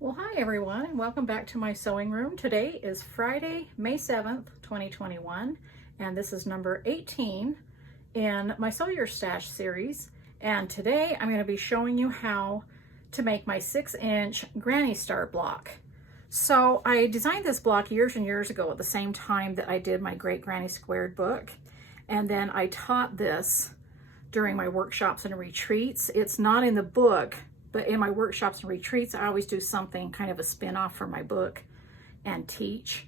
Well, hi everyone, and welcome back to my sewing room. Today is Friday, May 7th, 2021, and this is number 18 in my Sew Your Stash series. And today I'm going to be showing you how to make my 6-inch Granny Star block. So I designed this block years and years ago at the same time that I did my Great Granny Squared book. And then I taught this during my workshops and retreats. It's not in the book, but in my workshops and retreats, I always do something kind of a spin-off from my book and teach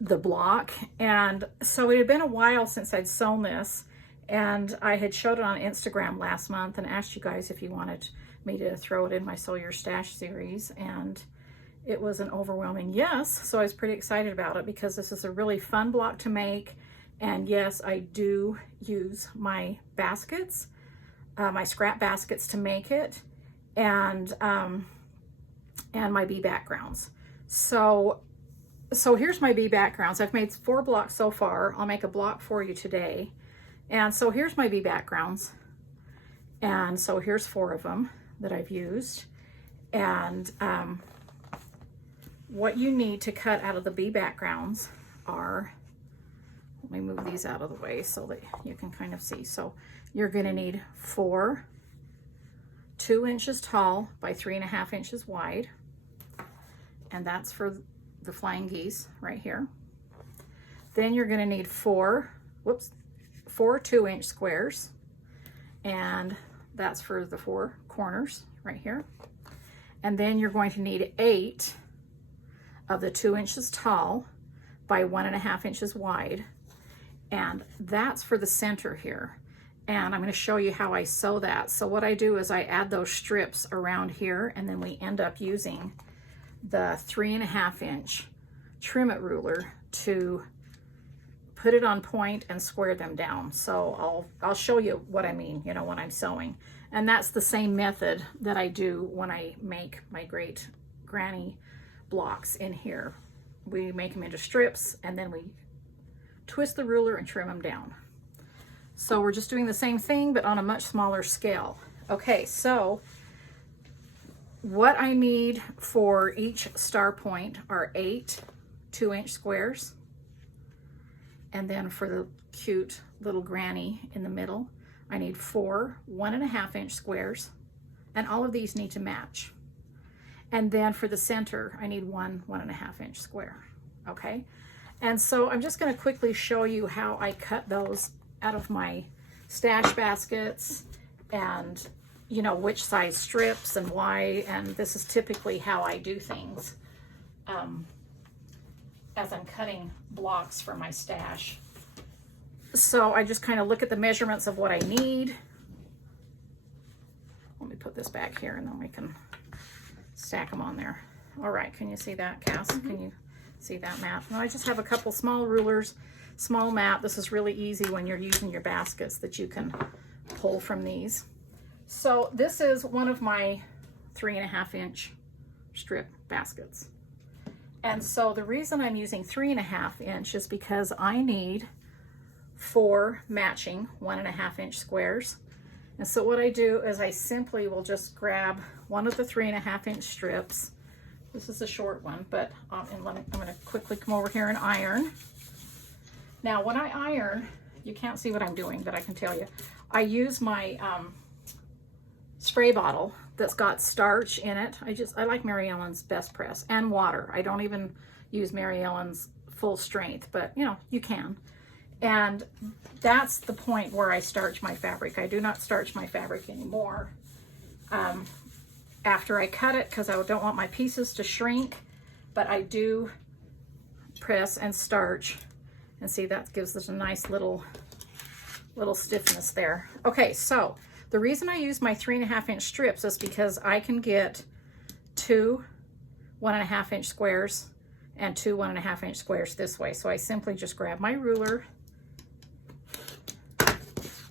the block. And so it had been a while since I'd sewn this, and I had showed it on Instagram last month and asked you guys if you wanted me to throw it in my Sew Your Stash series, and it was an overwhelming yes. So I was pretty excited about it because this is a really fun block to make. And yes, I do use my baskets, my scrap baskets to make it, and my bee backgrounds. So here's my bee backgrounds. I've made 4 blocks so far. I'll make a block for you today. And so here's my bee backgrounds. And so here's 4 of them that I've used. And what you need to cut out of the bee backgrounds are, let me move these out of the way so that you can kind of see. So you're gonna need 4 2 inches tall by 3.5 inches wide, and that's for the flying geese right here. Then you're going to need 4 2-inch squares, and that's for the 4 corners right here. And then you're going to need 8 of the 2 inches tall by 1.5 inches wide, and that's for the center here. And I'm going to show you how I sew that. So what I do is I add those strips around here, and then we end up using the 3.5-inch trim it ruler to put it on point and square them down. So I'll show you what I mean, you know, when I'm sewing. And that's the same method that I do when I make my Great Granny blocks in here. We make them into strips, and then we twist the ruler and trim them down. So we're just doing the same thing, but on a much smaller scale. Okay, so what I need for each star point are 8 2-inch squares. And then for the cute little granny in the middle, I need 4 1.5-inch squares. And all of these need to match. And then for the center, I need 1 1.5-inch square. Okay, and so I'm just going to quickly show you how I cut those out of my stash baskets, and you know which size strips and why. And this is typically how I do things as I'm cutting blocks for my stash. So I just kind of look at the measurements of what I need. Let me put this back here, and then we can stack them on there. All right, can you see that, Cass? Can you see that map? Now I just have a couple small rulers, small map. This is really easy when you're using your baskets that you can pull from these. So this is one of my 3.5-inch strip baskets. And so the reason I'm using 3.5 inch is because I need 4 matching 1.5-inch squares. And so what I do is I simply will just grab one of the 3.5-inch strips. This is a short one, but I'm going to quickly come over here and iron. Now, when I iron, you can't see what I'm doing, but I can tell you, I use my spray bottle that's got starch in it. I like Mary Ellen's Best Press, and water. I don't even use Mary Ellen's full strength, but you know, you can. And that's the point where I starch my fabric. I do not starch my fabric anymore after I cut it, because I don't want my pieces to shrink, but I do press and starch. And see, that gives us a nice little stiffness there. Okay, so the reason I use my 3.5-inch strips is because I can get 2 1.5-inch squares and 2 1.5-inch squares this way. So I simply just grab my ruler,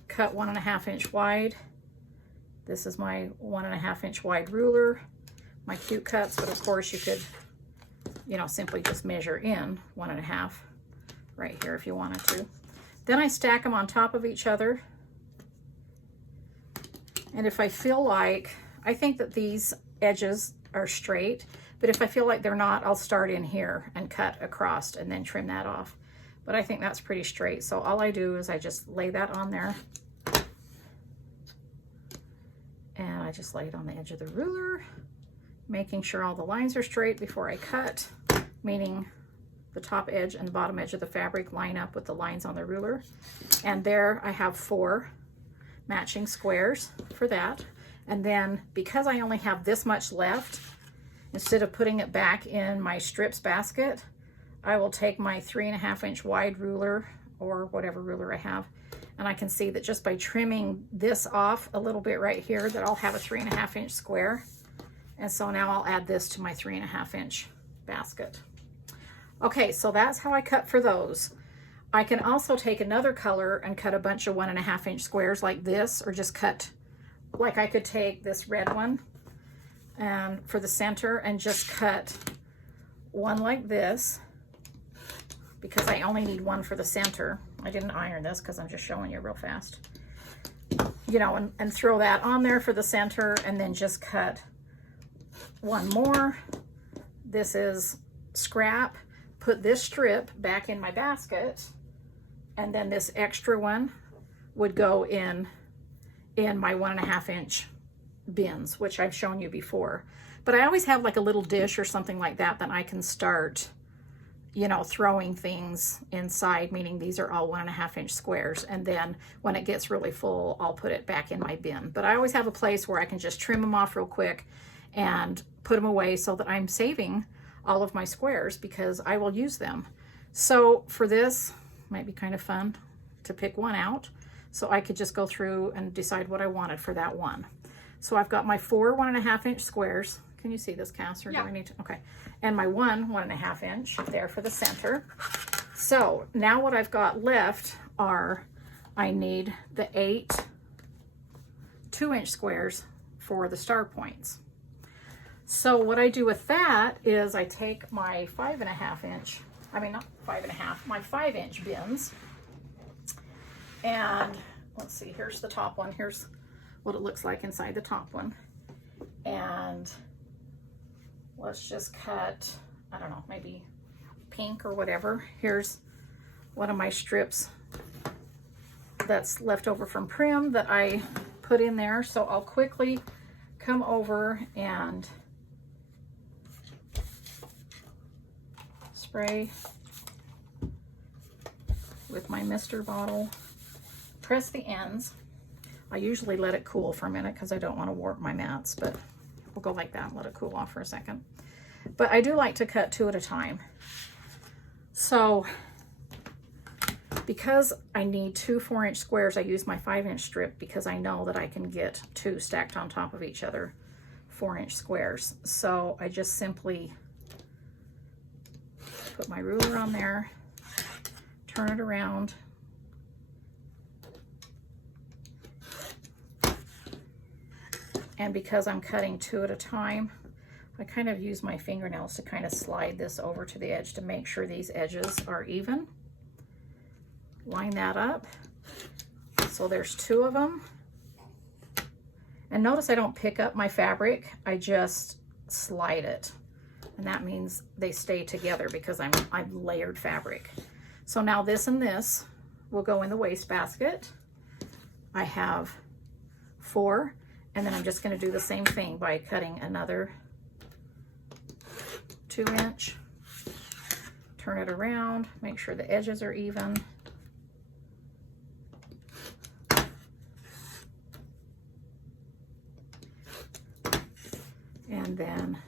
cut 1.5-inch wide. This is my 1.5-inch wide ruler, my cute cuts, but of course you could, you know, simply just measure in 1.5 right here if you wanted to. Then I stack them on top of each other. And if I feel like, I think that these edges are straight, But if I feel like they're not, I'll start in here and cut across and then trim that off. But I think that's pretty straight. So all I do is I just lay that on there. And I just lay it on the edge of the ruler, making sure all the lines are straight before I cut, meaning the top edge and the bottom edge of the fabric line up with the lines on the ruler. And there I have 4 matching squares for that. And then because I only have this much left, instead of putting it back in my strips basket, I will take my 3.5 inch wide ruler or whatever ruler I have, and I can see that just by trimming this off a little bit right here that I'll have a 3.5 inch square. And so now I'll add this to my 3.5 inch basket. Okay, so that's how I cut for those. I can also take another color and cut a bunch of 1.5 inch squares like this, or just cut, like I could take this red one and for the center and just cut one like this, because I only need one for the center. I didn't iron this because I'm just showing you real fast. You know, and throw that on there for the center, and then just cut one more. This is scrap. Put this strip back in my basket, and then this extra one would go in my 1.5 inch bins, which I've shown you before. But I always have like a little dish or something like that that I can start, you know, throwing things inside, meaning these are all 1.5 inch squares. And then when it gets really full, I'll put it back in my bin. But I always have a place where I can just trim them off real quick and put them away so that I'm saving all of my squares, because I will use them. So for this, might be kind of fun to pick one out. So I could just go through and decide what I wanted for that one. So I've got my 4 1.5 inch squares. Can you see this, Cass, or do I need to? Okay. And my 1.5 inch there for the center. So now what I've got left are, I need the 8 2-inch squares for the star points. So what I do with that is I take my 5.5 inch, I mean not 5.5, my 5 inch bins, and let's see, here's the top one. Here's what it looks like inside the top one. And let's just cut, I don't know, maybe pink or whatever. Here's one of my strips that's left over from Prim that I put in there. So I'll quickly come over and spray with my mister bottle, press the ends. I usually let it cool for a minute because I don't want to warp my mats, but we'll go like that and let it cool off for a second. But I do like to cut 2 at a time. So because I need 2 4-inch squares, I use my 5-inch strip because I know that I can get 2 stacked on top of each other 4-inch squares. So I just simply put my ruler on there, turn it around, and because I'm cutting 2 at a time, I kind of use my fingernails to kind of slide this over to the edge to make sure these edges are even. Line that up. So there's 2 of them. And notice I don't pick up my fabric, I just slide it. And that means they stay together because I've layered fabric. So now this and this will go in the wastebasket. I have 4, and then I'm just going to do the same thing by cutting another 2-inch, turn it around, make sure the edges are even. And then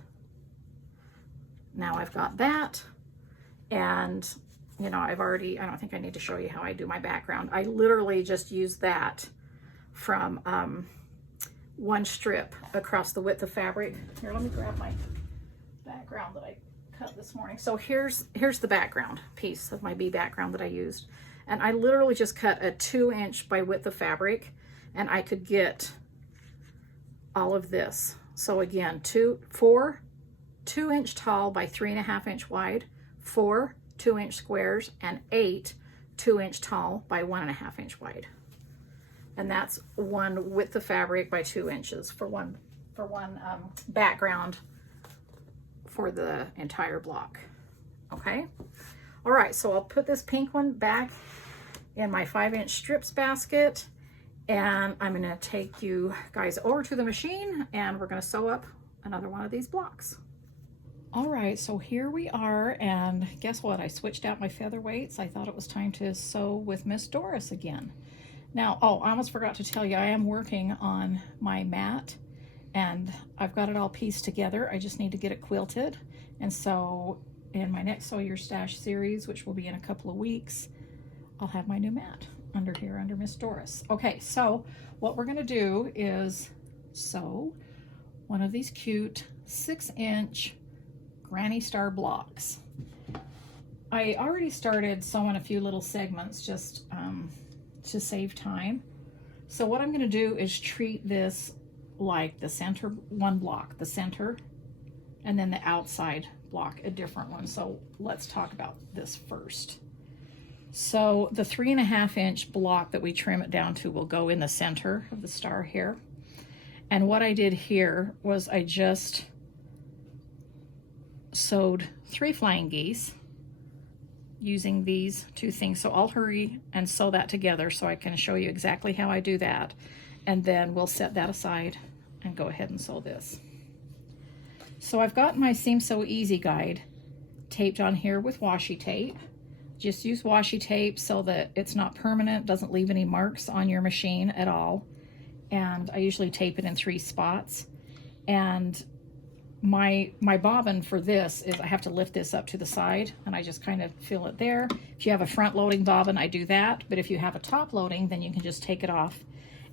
now I've got that, and you know, I don't think I need to show you how I do my background. I literally just use that from one strip across the width of fabric. Here, let me grab my background that I cut this morning. So here's the background piece of my bee background that I used. And I literally just cut a 2-inch by width of fabric, and I could get all of this. So again, 4 2-inch tall by 3.5 inch wide, 4 2-inch squares, and 8 2-inch tall by 1.5 inch wide. And that's one width of fabric by 2 inches for one background for the entire block. Okay. All right, so I'll put this pink one back in my 5-inch strips basket, and I'm gonna take you guys over to the machine and we're gonna sew up another one of these blocks. All right, so here we are, and guess what? I switched out my featherweights. I thought it was time to sew with Miss Doris again. Now, oh, I almost forgot to tell you, I am working on my mat, and I've got it all pieced together. I just need to get it quilted. And so in my next Sew Your Stash series, which will be in a couple of weeks, I'll have my new mat under here, under Miss Doris. Okay, so what we're gonna do is sew one of these cute 6-inch Granny Star blocks. I already started sewing a few little segments just to save time. So what I'm gonna do is treat this like the center one block, the center, and then the outside block, a different one. So let's talk about this first. So the 3.5-inch block that we trim it down to will go in the center of the star here. And what I did here was I just sewed 3 flying geese using these 2 things. So I'll hurry and sew that together so I can show you exactly how I do that. And then we'll set that aside and go ahead and sew this. So I've got my Seam So Easy guide taped on here with washi tape. Just use washi tape so that it's not permanent, doesn't leave any marks on your machine at all. And I usually tape it in 3 spots. And my bobbin for this is I have to lift this up to the side, and I just kind of feel it there. If you have a front loading bobbin, I do that. But if you have a top loading, then you can just take it off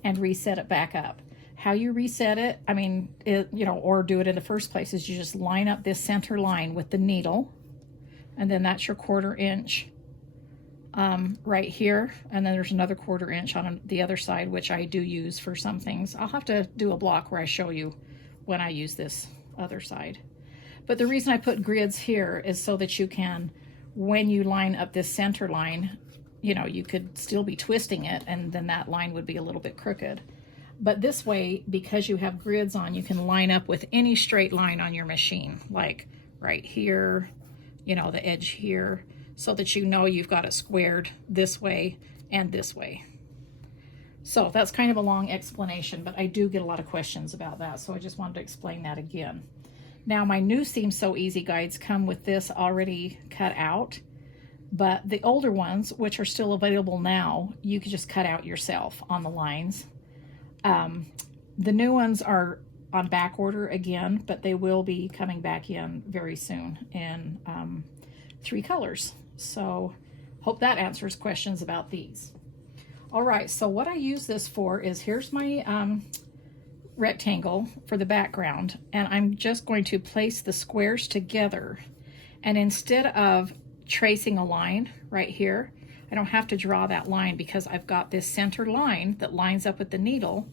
and reset it back up. How you reset it, I mean, or do it in the first place, is you just line up this center line with the needle, and then that's your 1/4 inch right here, and then there's another 1/4 inch on the other side, which I do use for some things. I'll have to do a block where I show you when I use this other side. But the reason I put grids here is so that you can, when you line up this center line, you could still be twisting it, and then that line would be a little bit crooked. But this way, because you have grids on, you can line up with any straight line on your machine, like right here, the edge here, so that you've got it squared this way and this way. So that's kind of a long explanation, but I do get a lot of questions about that, so I just wanted to explain that again. Now, my new Seam So Easy guides come with this already cut out, but the older ones, which are still available now, you can just cut out yourself on the lines. The new ones are on back order again, but they will be coming back in very soon in 3 colors. So hope that answers questions about these. All right, so what I use this for is, here's my rectangle for the background, and I'm just going to place the squares together. And instead of tracing a line right here, I don't have to draw that line because I've got this center line that lines up with the needle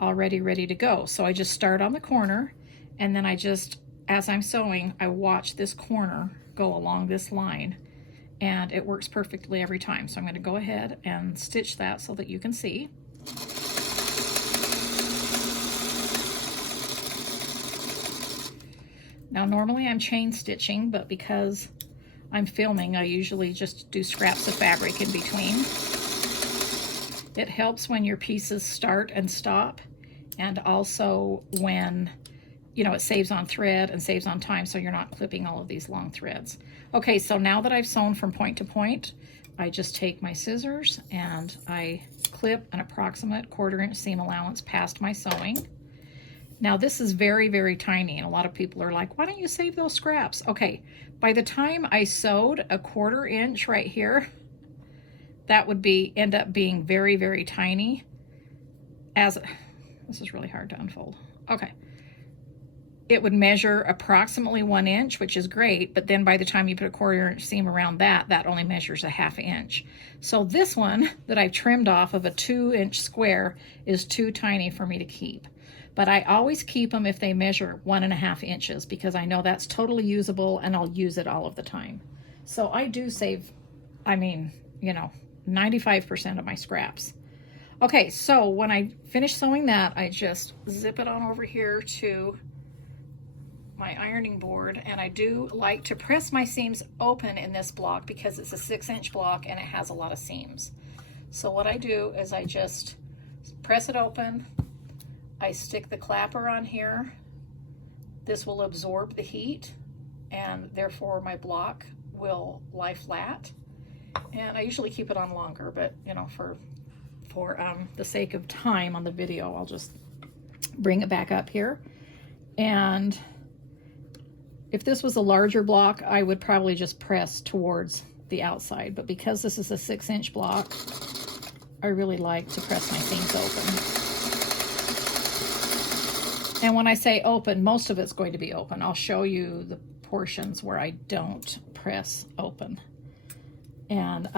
already ready to go. So I just start on the corner, and then I just, as I'm sewing, I watch this corner go along this line, and it works perfectly every time. So I'm going to go ahead and stitch that so that you can see. Now normally I'm chain stitching, but because I'm filming, I usually just do scraps of fabric in between. It helps when your pieces start and stop, and also when it saves on thread and saves on time, so you're not clipping all of these long threads. Okay, so now that I've sewn from point to point, I just take my scissors and I clip an approximate 1/4 inch seam allowance past my sewing. Now this is very, very tiny, and a lot of people are like, why don't you save those scraps? Okay, by the time I sewed a 1/4 inch right here, that would end up being very, very tiny. This is really hard to unfold. Okay. It would measure approximately 1 inch, which is great, but then by the time you put a 1/4 inch seam around that, that only measures a 1/2 inch. So this one that I've trimmed off of a 2-inch square is too tiny for me to keep. But I always keep them if they measure 1.5 inches, because I know that's totally usable and I'll use it all of the time. So I do save, 95% of my scraps. Okay, so when I finish sewing that, I just zip it on over here to my ironing board, and I do like to press my seams open in this block because it's a 6-inch block and it has a lot of seams. So what I do is I just press it open, I stick the clapper on here. This will absorb the heat and therefore my block will lie flat. And I usually keep it on longer, but you know, for the sake of time on the video, I'll just bring it back up here. And if this was a larger block, I would probably just press towards the outside, but because this is a 6-inch block, I really like to press my seams open. And when I say open, most of it's going to be open. I'll show you the portions where I don't press open. And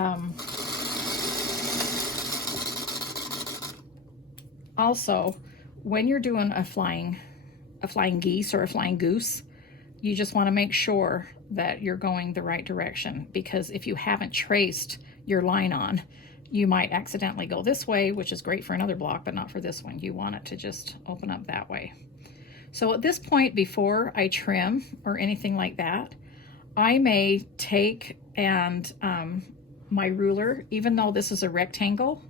also, when you're doing a flying geese or a flying goose, you just want to make sure that you're going the right direction, because if you haven't traced your line on, you might accidentally go this way, which is great for another block, but not for this one. You want it to just open up that way. So at this point, before I trim or anything like that, I may take and my ruler, even though this is a rectangle,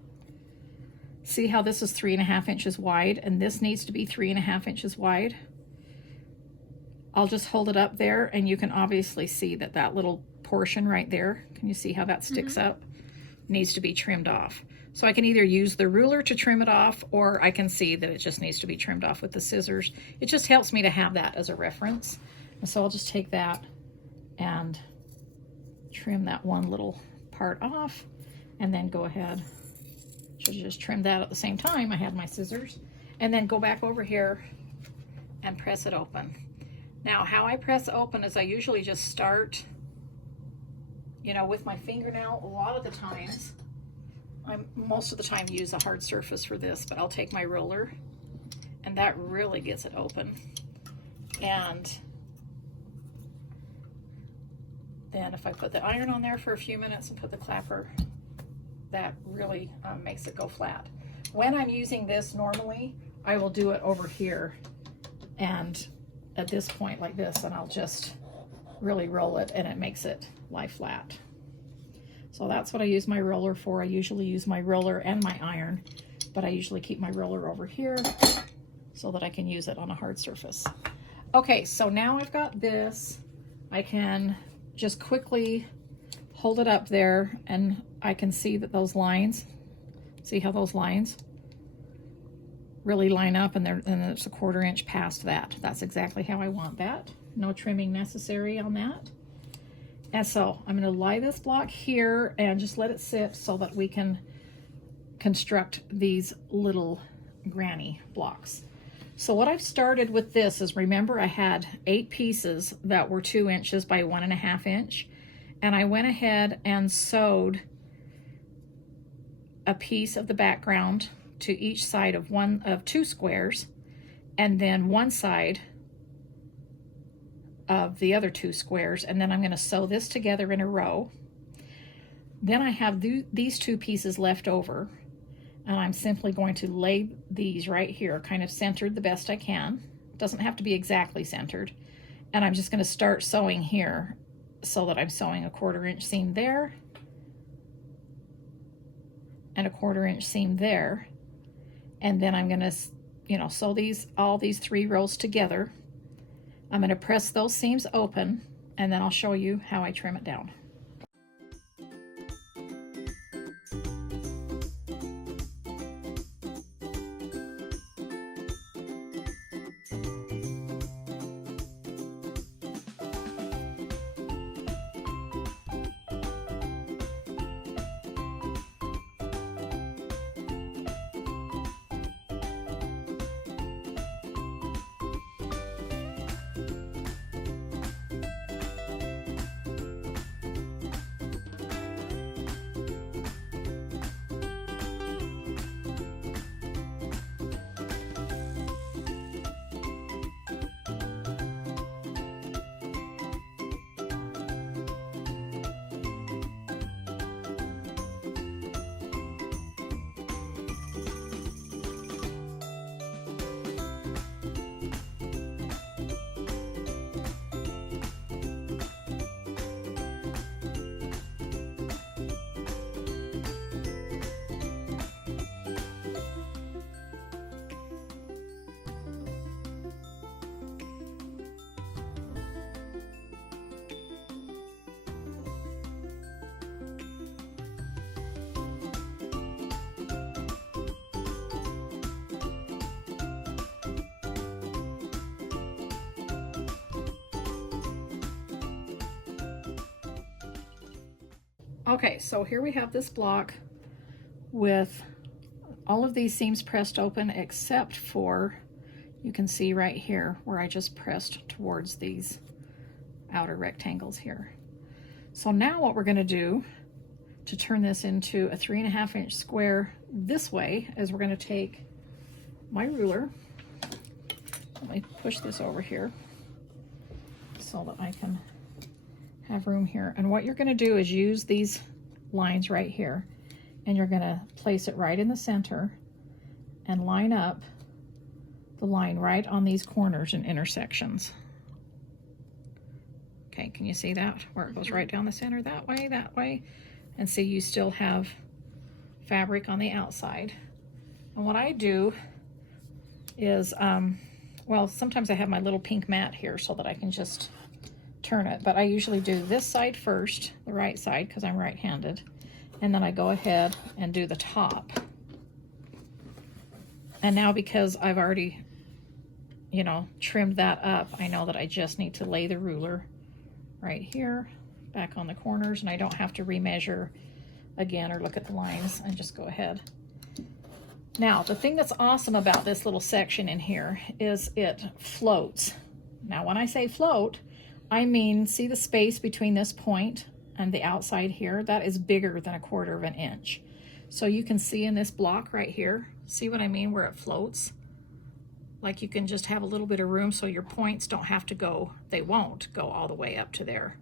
see how this is 3.5 inches wide and this needs to be 3.5 inches wide? I'll just hold it up there and you can obviously see that that little portion right there, can you see how that sticks up? Needs to be trimmed off. So I can either use the ruler to trim it off, or I can see that it just needs to be trimmed off with the scissors. It just helps me to have that as a reference. And so I'll just take that and trim that one little part off, and then go ahead. Should have just trimmed that at the same time. I had my scissors. And then go back over here and press it open. Now, how I press open is I usually just start, you know, with my fingernail. A lot of the times, most of the time use a hard surface for this, but I'll take my roller, and that really gets it open. And then if I put the iron on there for a few minutes and put the clapper, that really makes it go flat. When I'm using this normally, I will do it over here and at this point like this, and I'll just really roll it and it makes it lie flat. So that's what I use my roller for. I usually use my roller and my iron, but I usually keep my roller over here so that I can use it on a hard surface. Okay, so now I've got this. I can just quickly hold it up there and I can see that those lines, see how those lines really line up, and there's a 1/4 inch past that. That's exactly how I want that. No trimming necessary on that. And so I'm going to lie this block here and just let it sit so that we can construct these little granny blocks. So what I've started with this is, remember I had 8 pieces that were 2 inches by 1.5 inch, and I went ahead and sewed a piece of the background to each side of 2 squares, and then one side of the other 2 squares, and then I'm going to sew this together in a row. Then I have these 2 pieces left over, and I'm simply going to lay these right here, kind of centered the best I can. Doesn't have to be exactly centered. And I'm just going to start sewing here so that I'm sewing a 1/4 inch seam there and a 1/4 inch seam there. And then I'm going to, you know, sew all these 3 rows together. I'm going to press those seams open, and then I'll show you how I trim it down. Okay, so here we have this block with all of these seams pressed open except for, you can see right here where I just pressed towards these outer rectangles here. So now what we're going to do to turn this into a 3.5 inch square this way is we're going to take my ruler. Let me push this over here so that I can have room here. And what you're going to do is use these lines right here, and you're going to place it right in the center and line up the line right on these corners and intersections. Okay, can you see that? Where it goes right down the center that way, and see you still have fabric on the outside. And what I do is, well, sometimes I have my little pink mat here so that I can just turn it, but I usually do this side first, the right side, because I'm right-handed, and then I go ahead and do the top. And now because I've already, you know, trimmed that up, I know that I just need to lay the ruler right here, back on the corners, and I don't have to remeasure again or look at the lines, and just go ahead. Now, the thing that's awesome about this little section in here is it floats. Now, when I say float, I mean, see the space between this point and the outside here? That is bigger than 1/4 inch. So you can see in this block right here, see what I mean, where it floats? Like you can just have a little bit of room so your points don't have to go, they won't go all the way up to there.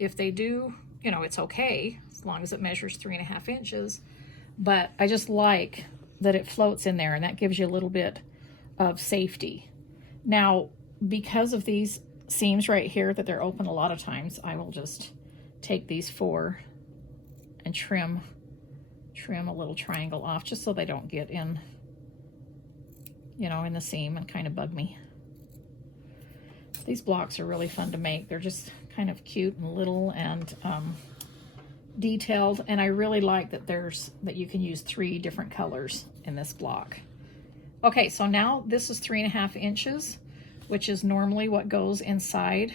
If they do, you know, it's okay, as long as it measures 3.5 inches. But I just like that it floats in there, and that gives you a little bit of safety. Now, because of these seams right here that they're open a lot of times, I will just take these 4 and trim a little triangle off just so they don't get in, you know, in the seam and kind of bug me. These blocks are really fun to make. They're just kind of cute and little and detailed, and I really like that that you can use 3 different colors in this block. Okay, so now this is 3.5 inches, which is normally what goes inside,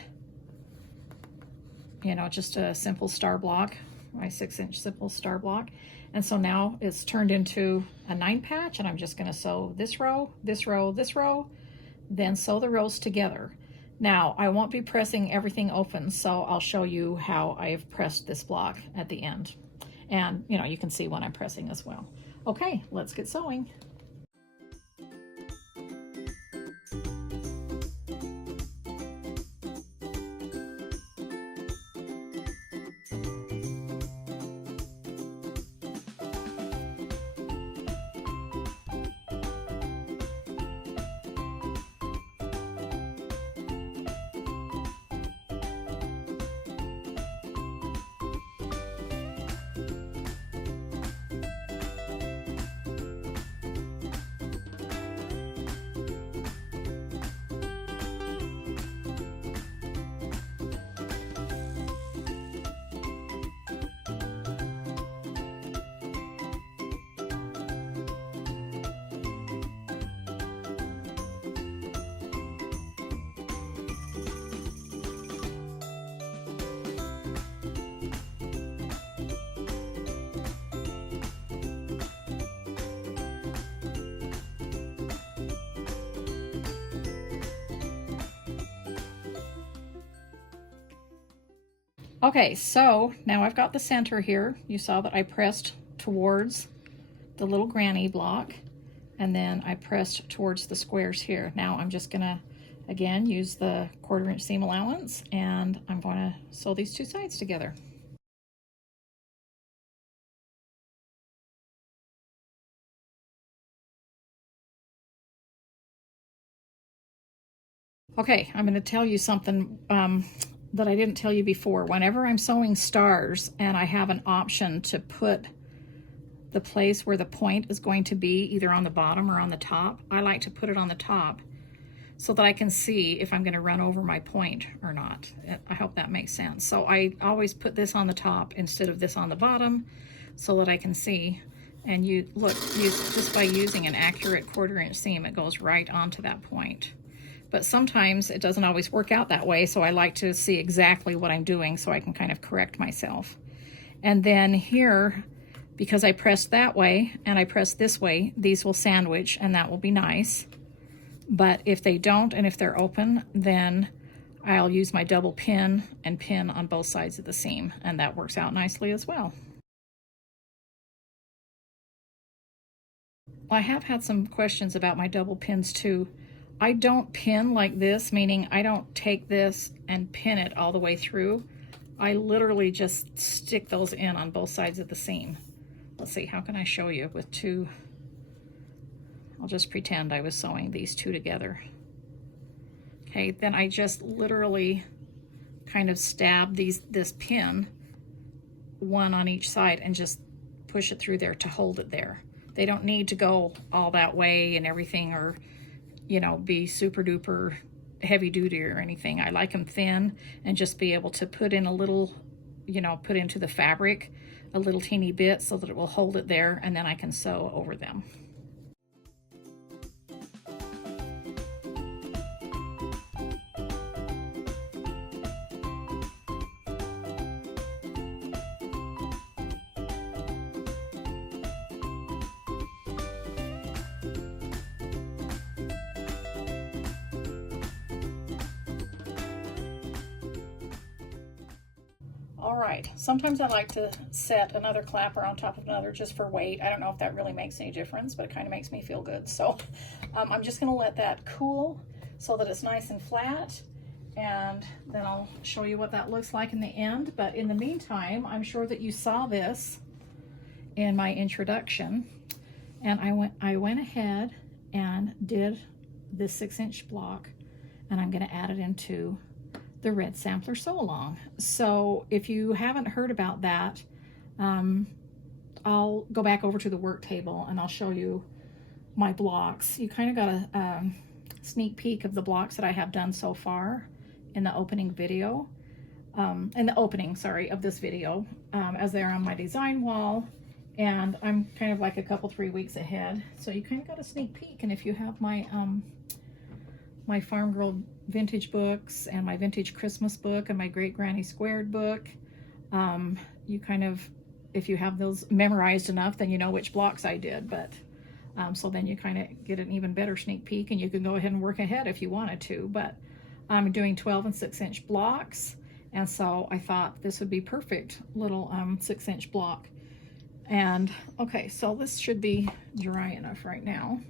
you know, just a simple star block, my 6-inch simple star block. And so now it's turned into a 9 patch, and I'm just going to sew this row, this row, this row, then sew the rows together. Now, I won't be pressing everything open, so I'll show you how I've pressed this block at the end. And, you know, you can see when I'm pressing as well. Okay, let's get sewing. Okay, so now I've got the center here. You saw that I pressed towards the little granny block, and then I pressed towards the squares here. Now I'm just gonna, again, use the 1/4 inch seam allowance, and I'm gonna sew these 2 sides together. Okay, I'm gonna tell you something that I didn't tell you before. Whenever I'm sewing stars and I have an option to put the place where the point is going to be either on the bottom or on the top, I like to put it on the top so that I can see if I'm going to run over my point or not. I hope that makes sense. So I always put this on the top instead of this on the bottom so that I can see. And you look, just by using an accurate 1/4 inch seam, it goes right onto that point. But sometimes it doesn't always work out that way, so I like to see exactly what I'm doing so I can kind of correct myself. And then here, because I pressed that way and I pressed this way, these will sandwich and that will be nice. But if they don't, and if they're open, then I'll use my double pin and pin on both sides of the seam, and that works out nicely as well. I have had some questions about my double pins too. I don't pin like this, meaning I don't take this and pin it all the way through. I literally just stick those in on both sides of the seam. Let's see, how can I show you with two? I'll just pretend I was sewing these two together. Okay, then I just literally kind of stab this pin, one on each side, and just push it through there to hold it there. They don't need to go all that way and everything, or, you know, be super duper heavy duty or anything. I like them thin and just be able to put in a little, you know, put into the fabric a little teeny bit so that it will hold it there, and then I can sew over them. All right, sometimes I like to set another clapper on top of another just for weight. I don't know if that really makes any difference, but it kind of makes me feel good. So I'm just gonna let that cool so that it's nice and flat, and then I'll show you what that looks like in the end. But in the meantime, I'm sure that you saw this in my introduction, and I went ahead and did this 6-inch block, and I'm gonna add it into the Red Sampler Sew Along. So if you haven't heard about that, I'll go back over to the work table and I'll show you my blocks. You kind of got a sneak peek of the blocks that I have done so far in the opening video, in the opening, sorry, of this video, as they're on my design wall. And I'm kind of like a couple, 3 weeks ahead. So you kind of got a sneak peek. And if you have my my Farm Girl vintage books and my vintage Christmas book and my Great Granny Squared book, you kind of, if you have those memorized enough, then you know which blocks I did. But so then you kind of get an even better sneak peek, and you can go ahead and work ahead if you wanted to. But I'm doing 12 and 6-inch blocks, and so I thought this would be perfect little 6-inch block. And okay, so this should be dry enough right now.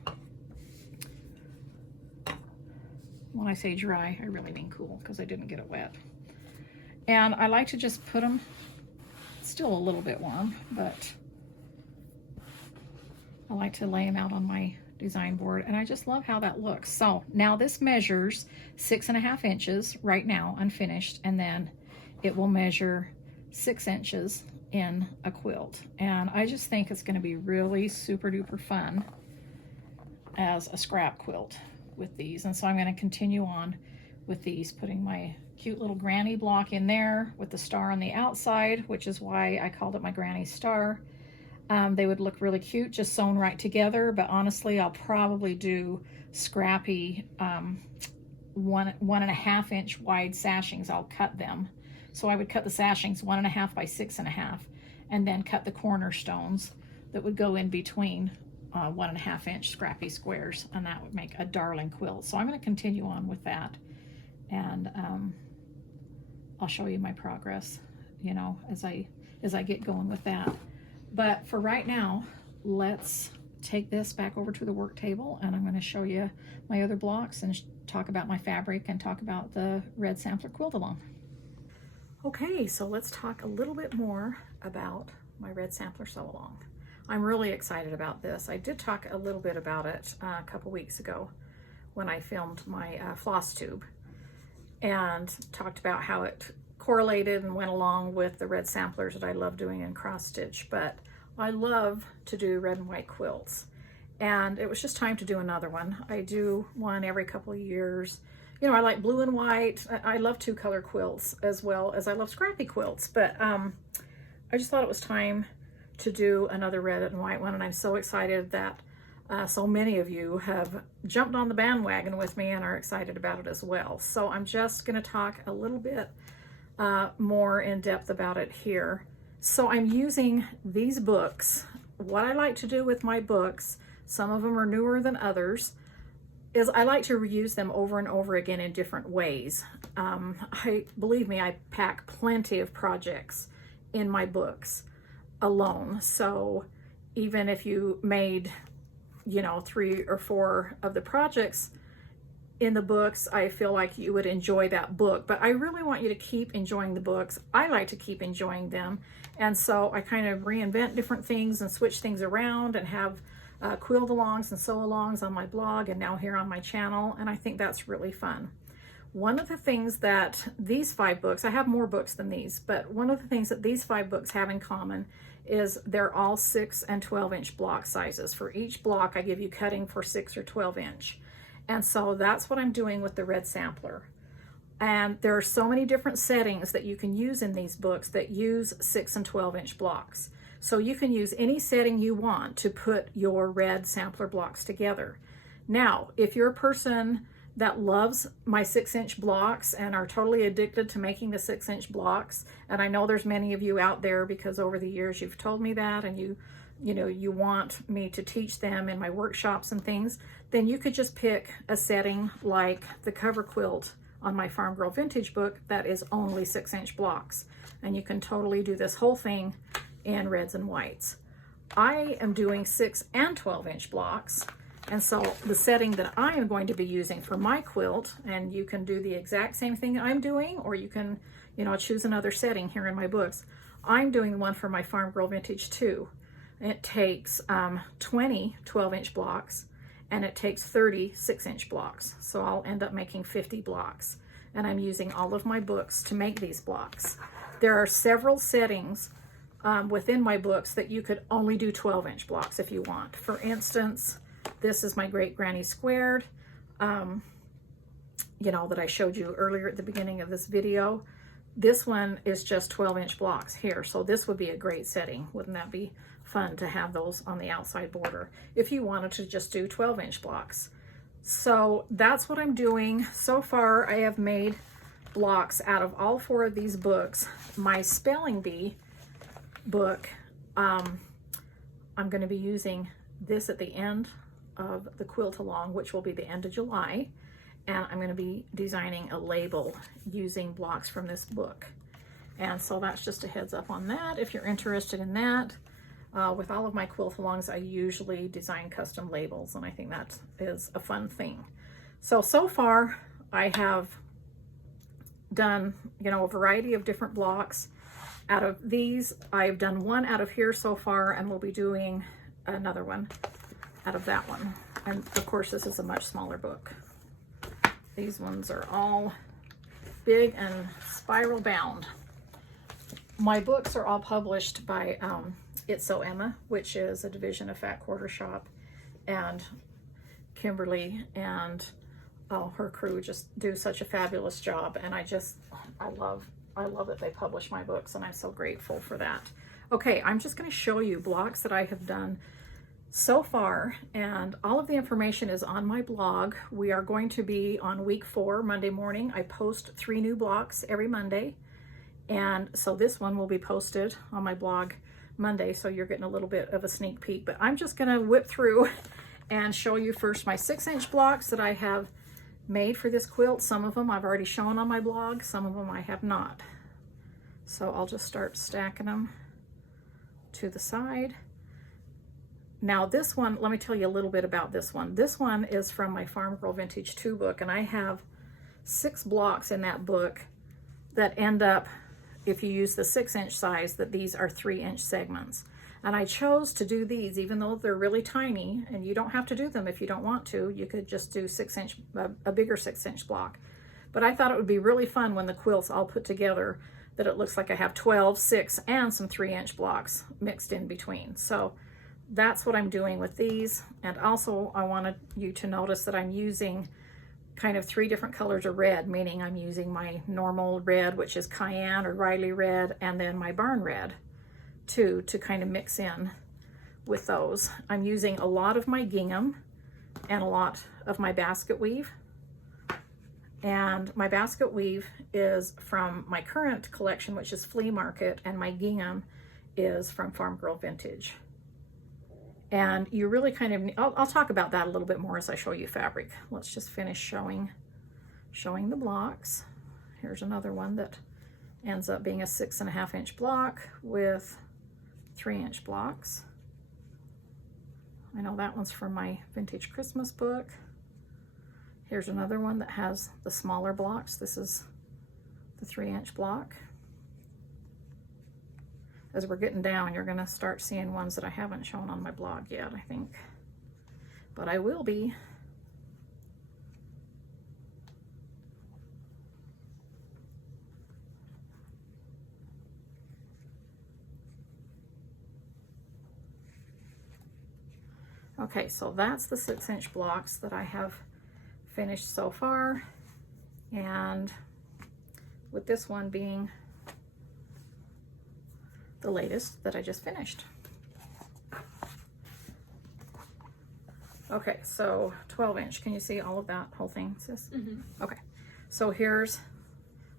When I say dry, I really mean cool, because I didn't get it wet. And I like to just put them, still a little bit warm, but I like to lay them out on my design board, and I just love how that looks. So now this measures 6.5 inches right now, unfinished, and then it will measure 6 inches in a quilt. And I just think it's going to be really super duper fun as a scrap quilt with these. And so I'm going to continue on with these, putting my cute little granny block in there with the star on the outside, which is why I called it my granny star. They would look really cute just sewn right together, but honestly I'll probably do scrappy 1.5 inch wide sashings. I'll cut them. So I would cut the sashings 1.5 by 6.5, and then cut the cornerstones that would go in between 1.5 inch scrappy squares, and that would make a darling quilt. So I'm going to continue on with that, and I'll show you my progress, you know, as I get going with that. But for right now, let's take this back over to the work table, and I'm going to show you my other blocks and talk about my fabric and talk about the Red Sampler Quilt Along. Okay, so let's talk a little bit more about my Red Sampler Sew Along. I'm really excited about this. I did talk a little bit about it a couple weeks ago when I filmed my floss tube, and talked about how it correlated and went along with the red samplers that I love doing in cross stitch. But I love to do red and white quilts, and it was just time to do another one. I do one every couple of years. You know, I like blue and white. I love 2-color quilts as well as I love scrappy quilts, but I just thought it was time to do another red and white one, and I'm so excited that so many of you have jumped on the bandwagon with me and are excited about it as well. So I'm just going to talk a little bit more in depth about it here, So I'm using these books. What I like to do with my books, some of them are newer than others, is I like to reuse them over and over again in different ways. Believe me, I pack plenty of projects in my books alone. So even if you made, 3 or 4 of the projects in the books, I feel like you would enjoy that book. But I really want you to keep enjoying the books. I like to keep enjoying them. And so I kind of reinvent different things and switch things around and have quilt alongs and sew alongs on my blog and now here on my channel. And I think that's really fun. One of the things that these 5 books, I have more books than these, but one of the things that these 5 books have in common is they're all 6 and 12 inch block sizes. For each block, I give you cutting for 6 or 12 inch. And so that's what I'm doing with the Red Sampler. And there are so many different settings that you can use in these books that use 6 and 12 inch blocks. So you can use any setting you want to put your Red Sampler blocks together. Now, if you're a person that loves my 6 inch blocks and are totally addicted to making the 6 inch blocks, and I know there's many of you out there because over the years you've told me that, and you want me to teach them in my workshops and things, then you could just pick a setting like the cover quilt on my Farm Girl Vintage book that is only 6 inch blocks. And you can totally do this whole thing in reds and whites. I am doing 6 and 12 inch blocks. And so the setting that I am going to be using for my quilt, and you can do the exact same thing I'm doing, or you can, choose another setting here in my books. I'm doing the one for my Farm Girl Vintage 2. It takes 20 12 inch blocks and it takes 30 6 inch blocks. So I'll end up making 50 blocks. And I'm using all of my books to make these blocks. There are several settings within my books that you could only do 12 inch blocks if you want. For instance, this is my Great Granny Squared, that I showed you earlier at the beginning of this video. This one is just 12 inch blocks here. So this would be a great setting. Wouldn't that be fun to have those on the outside border if you wanted to just do 12 inch blocks? So that's what I'm doing. So far, I have made blocks out of all 4 of these books. My Spelling Bee book, I'm going to be using this at the end of the Quilt Along, which will be the end of July. And I'm going to be designing a label using blocks from this book. And so that's just a heads up on that if you're interested in that. With all of my quilt alongs, I usually design custom labels, and I think that is a fun thing. So far I have done, a variety of different blocks. Out of these, I've done one out of here so far, and we'll be doing another one out of that one. And of course, this is a much smaller book. These ones are all big and spiral bound. My books are all published by It's So Emma, which is a division of Fat Quarter Shop, and Kimberly and her crew just do such a fabulous job. And I love that they publish my books, and I'm so grateful for that. Okay, I'm just going to show you blocks that I have done so far, and all of the information is on my blog. We are going to be on week 4, Monday morning. I post 3 new blocks every Monday, and so this one will be posted on my blog Monday, so you're getting a little bit of a sneak peek. But I'm just going to whip through and show you first my 6 inch blocks that I have made for this quilt. Some of them I've already shown on my blog, some of them I have not. So I'll just start stacking them to the side. Now this one, let me tell you a little bit about this one. This one is from my Farm Girl Vintage 2 book, and I have 6 blocks in that book that end up, if you use the 6 inch size, that these are 3 inch segments. And I chose to do these, even though they're really tiny, and you don't have to do them if you don't want to. You could just do a bigger 6 inch block. But I thought it would be really fun when the quilt's all put together that it looks like I have 12, 6, and some 3 inch blocks mixed in between. So that's what I'm doing with these. And also I wanted you to notice that I'm using kind of 3 different colors of red, meaning I'm using my normal red, which is Cayenne or Riley red, and then my Barn red too, to kind of mix in with those. I'm using a lot of my gingham and a lot of my basket weave. And my basket weave is from my current collection, which is Flea Market, and my gingham is from Farm Girl Vintage. And you really kind of, I'll talk about that a little bit more as I show you fabric. Let's just finish showing the blocks. Here's another one that ends up being a 6.5 inch block with 3 inch blocks. I know that one's from my vintage Christmas book. Here's another one that has the smaller blocks. This is the 3 inch block. As we're getting down, you're going to start seeing ones that I haven't shown on my blog yet, I think. But I will be. Okay, so that's the 6 inch blocks that I have finished so far. And with this one being the latest that I just finished. Okay, so 12 inch. Can you see all of that whole thing, sis? Mm-hmm. Okay, so here's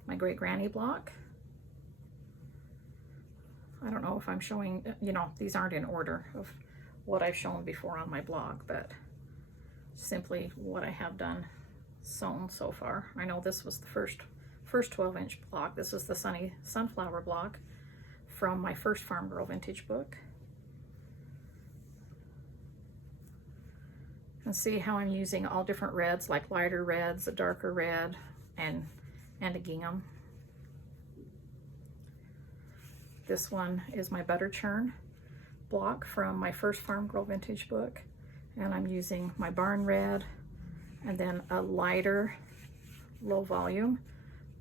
my Great Granny block. I don't know if I'm showing, you know, these aren't in order of what I've shown before on my blog, but simply what I have done sewn so far. I know this was the first 12 inch block. This is the Sunny Sunflower block from my first Farm Girl Vintage book. And see how I'm using all different reds, like lighter reds, a darker red, and a gingham. This one is my butter churn block from my first Farm Girl Vintage book, and I'm using my barn red and then a lighter low volume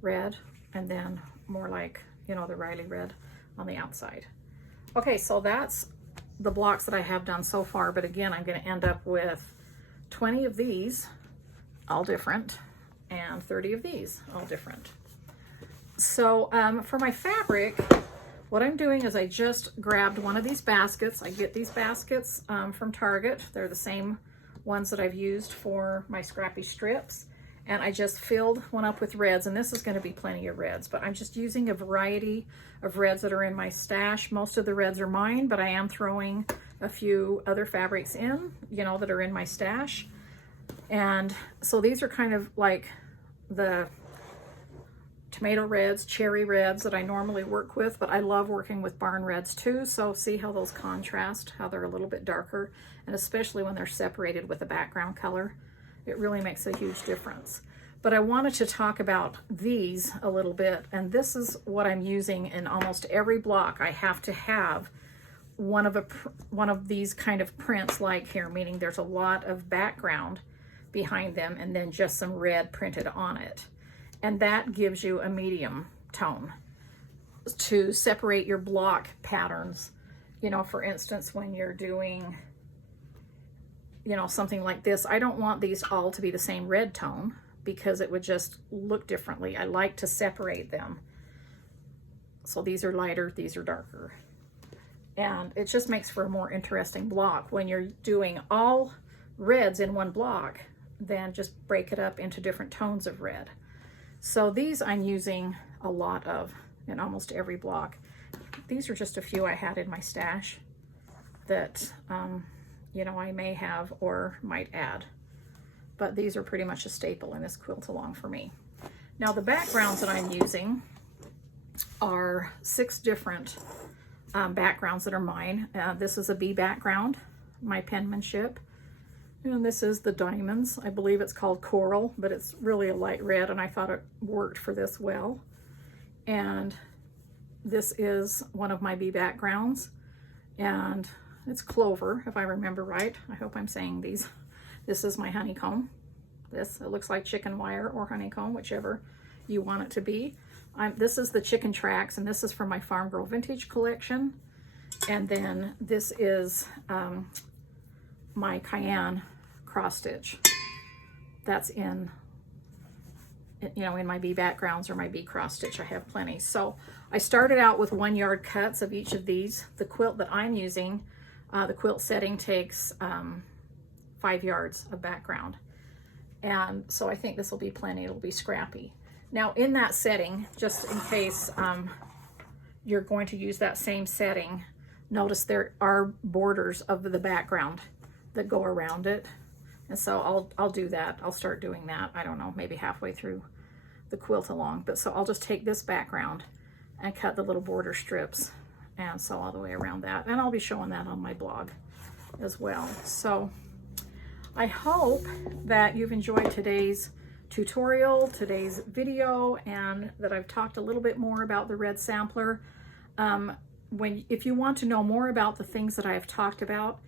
red, and then more like, you know, the Riley red on the outside. Okay, so that's the blocks that I have done so far, but again, I'm going to end up with 20 of these, all different, and 30 of these, all different. So for my fabric, what I'm doing is I just grabbed one of these baskets. I get these baskets from Target. They're the same ones that I've used for my scrappy strips. And I just filled one up with reds, and this is going to be plenty of reds, but I'm just using a variety of reds that are in my stash. Most of the reds are mine, but I am throwing a few other fabrics in, you know, that are in my stash. And so these are kind of like the tomato reds, cherry reds that I normally work with, but I love working with barn reds too. So see how those contrast, how they're a little bit darker, and especially when they're separated with the background color. It really makes a huge difference. But I wanted to talk about these a little bit, and this is what I'm using in almost every block. I have to have one of these kind of prints like here, meaning there's a lot of background behind them and then just some red printed on it. And that gives you a medium tone to separate your block patterns. You know, for instance, when you're doing, you know, something like this, I don't want these all to be the same red tone because it would just look differently. I like to separate them. So these are lighter, these are darker. And it just makes for a more interesting block. When you're doing all reds in one block, then just break it up into different tones of red. So these I'm using a lot of in almost every block. These are just a few I had in my stash that, you know, I may have or might add. But these are pretty much a staple in this quilt along for me. Now the backgrounds that I'm using are 6 different backgrounds that are mine. This is a bee background, my penmanship. And this is the diamonds. I believe it's called coral, but it's really a light red, and I thought it worked for this well. And this is one of my bee backgrounds, and it's clover, if I remember right. I hope I'm saying these. This is my honeycomb. It looks like chicken wire or honeycomb, whichever you want it to be. This is the chicken tracks, and this is from my Farm Girl Vintage collection. And then this is my Cayenne cross stitch. That's in, you know, in my bee backgrounds or my bee cross stitch. I have plenty. So I started out with 1 yard cuts of each of these. The quilt that I'm using, the quilt setting takes 5 yards of background. And so I think this will be plenty. It'll be scrappy. Now in that setting, just in case, you're going to use that same setting. Notice there are borders of the background that go around it. And so I'll do that. I'll start doing that. I don't know, maybe halfway through the quilt along. But so I'll just take this background and cut the little border strips and sew all the way around that. And I'll be showing that on my blog as well. So I hope that you've enjoyed today's tutorial, today's video, and that I've talked a little bit more about the Red Sampler. If you want to know more about the things that I have talked about,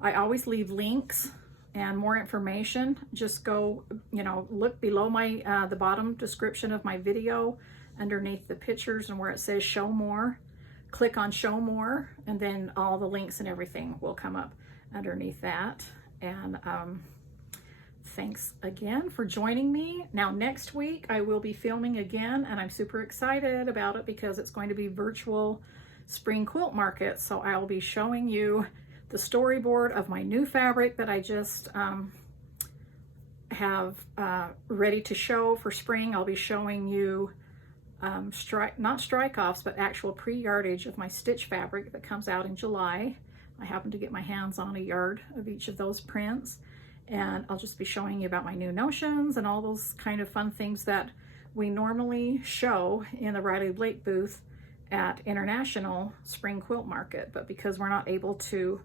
I always leave links and more information. Just go, look below my the bottom description of my video, underneath the pictures and where it says show more. Click on show more, and then all the links and everything will come up underneath that. And thanks again for joining me. Now next week I will be filming again, and I'm super excited about it because it's going to be virtual spring quilt market. So I will be showing you the storyboard of my new fabric that I just have ready to show for spring. I'll be showing you not strike-offs, but actual pre-yardage of my stitch fabric that comes out in July. I happen to get my hands on a yard of each of those prints, and I'll just be showing you about my new notions and all those kind of fun things that we normally show in the Riley Blake booth at International Spring Quilt Market. But because we're not able to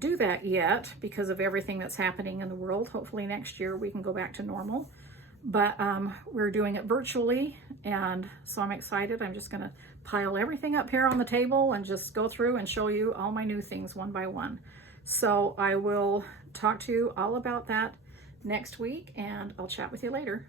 do that yet because of everything that's happening in the world, hopefully next year we can go back to normal. But we're doing it virtually, and so I'm excited. I'm just gonna pile everything up here on the table and just go through and show you all my new things one by one. So I will talk to you all about that next week, and I'll chat with you later.